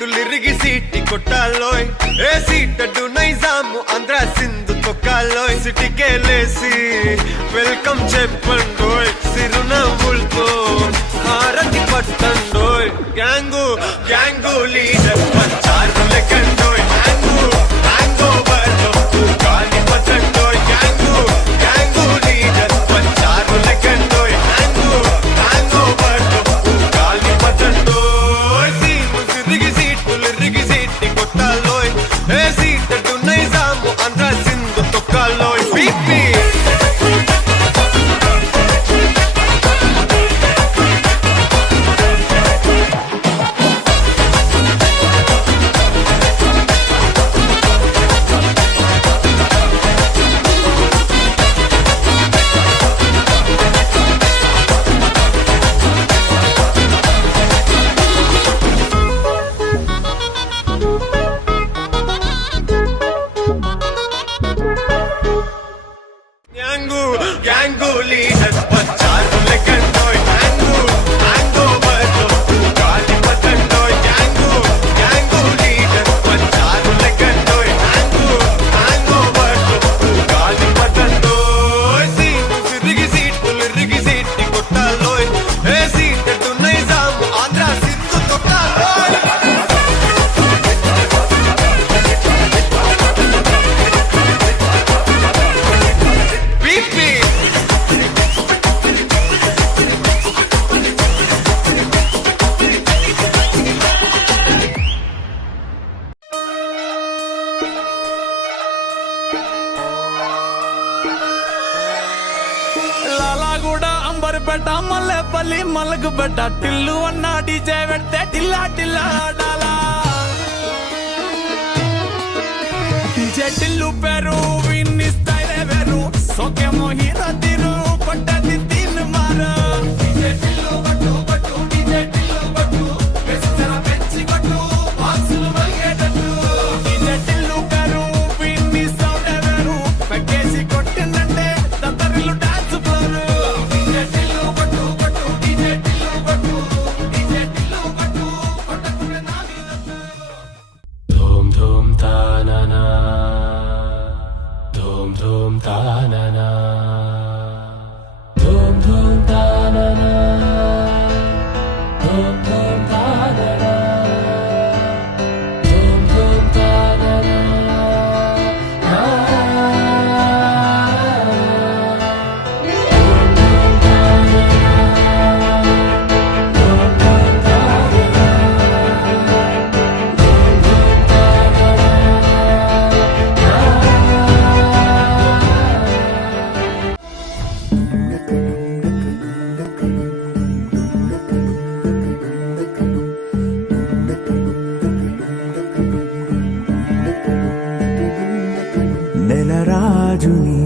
సీటులిరిగి సీటి కొట్టాలోయ్ ఏ సీటడు నైజాము ఆంధ్ర సింధు తొక్కాలోయ్ సిటికేలేసి వెల్కమ్ చెప్పండోయ్ సిరునవ్వులతో హారతి పట్టండోయ్ గ్యాంగు గ్యాంగు లీడర్ పంచారు లెక్కండోయ్ హ్యాంగు హ్యాంగ్ ఓవర్ లో గాలి పట్టండోయ్ గ్యాంగు గ్యాంగు లీడర్ పంచారు లెక్కండోయ్ హ్యాంగు హ్యాంగ్ ఓవర్ లో గాలి పట్టండోయ్ సీము సిరిగి సీటులిరిగి సీటి కొట్టాలోయ్ ఏ సీటడు నైజాము ఆంధ్ర సింధు తొక్కాలోయ్ బీపీ గ్యాంగు లీడర్ పంచారు లెక్కండోయ్ హ్యాంగు హ్యాంగ్ ఓవర్ లో గాలి పట్టండోయ్ గ్యాంగు గ్యాంగు లీడర్ పంచారు లెక్కండోయ్ హ్యాంగు హ్యాంగ్ ఓవర్ లో గాలి పట్టండోయ్ సీము సిరిగి సీటులిరిగి సీటి కొట్టాలోయ్ ఏ సీటడు నైజాము ఆంధ్ర సింధు తొక్కాలోయ్ బీపీ లాలాగూడ అంబర్పేట మల్లెపల్లి మలకపేట టిల్లు అన్న డీజే పెడితే టిల్లా టిల్లా ఆడాలా డీజే టిల్లు పేరు విన్ని స్టైల్ వేరు సోకేమో హీరో తీరు పట్టది తీన్ మారు డీజే టిల్లు పట్టు పట్టు డీజే టిల్లు పట్టు వెచ్చర పెంచి కొట్టు బాక్సులు మల్గేటట్టు డీజే టిల్లు పేరు విన్ని సౌండ్ వేరు పెగ్గేసి కొట్టిందంటే దత్తరిల్లు డాన్స్ ఫ్లోర్ డీజే టిల్లు పట్టు పట్టు డీజే టిల్లు పట్టు డీజే టిల్లు పట్టు కొట్టకుంటే నా మీద ధూమ్ ధూమ్ తాననా ధూమ్ ధూమ్ తాననా ధూమ్ ధూమ్ తాననా ధూమ్ ధూమ్ తాననా ధూమ్ ధూమ్ తాననా నెలరాజుని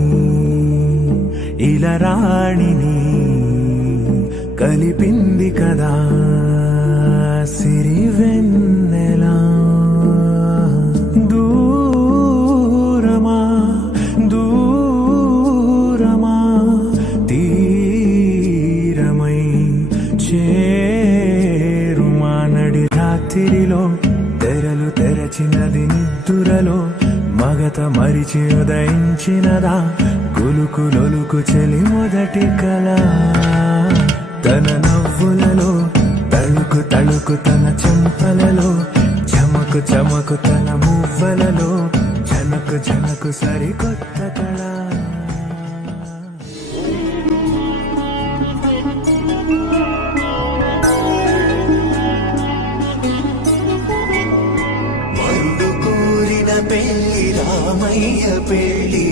ఇలరాణిని కలిపింది కదా సిరివెన్నెలా దూరమా దూరమా తీరమై చేరుమా నడి రాత్రిలో తెరలు తెరచినది నిద్దురలో మగత మరిచి ఉదయించినదా కులుకులొలుకు చెలి మొదటి కళ తన నవ్వులలో తళుకు తళుకు తన చెంపలలో చమకు చమకు తన మువ్వలలో జనకు జనకు సరికొత్త కళ పెళ్లి రామయ్య పెళ్లి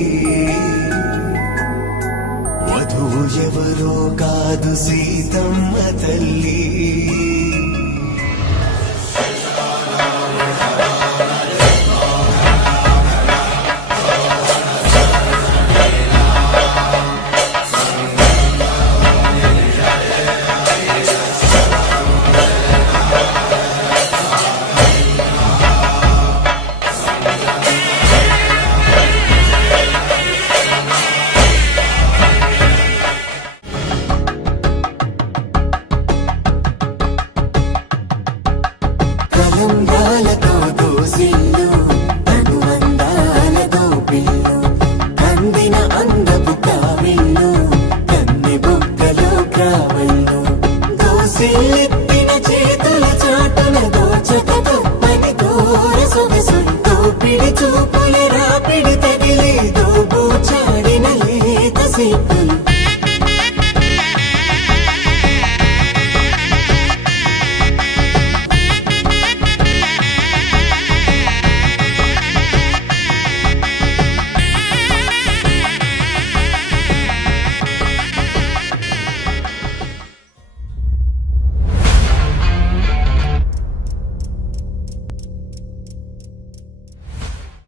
వధువు ఎవరో కాదు సీతమ్మ తల్లి దోసిళ్ళు తను అందాలతో పిల్లు అందిన అందపు కావిళ్ళు కన్నె బొక్కలో కావళ్ళు దోసిళ్ళెత్తిన చేతుల చాటున దోచక తప్పని దూర సొగసు దోపిడి చూపు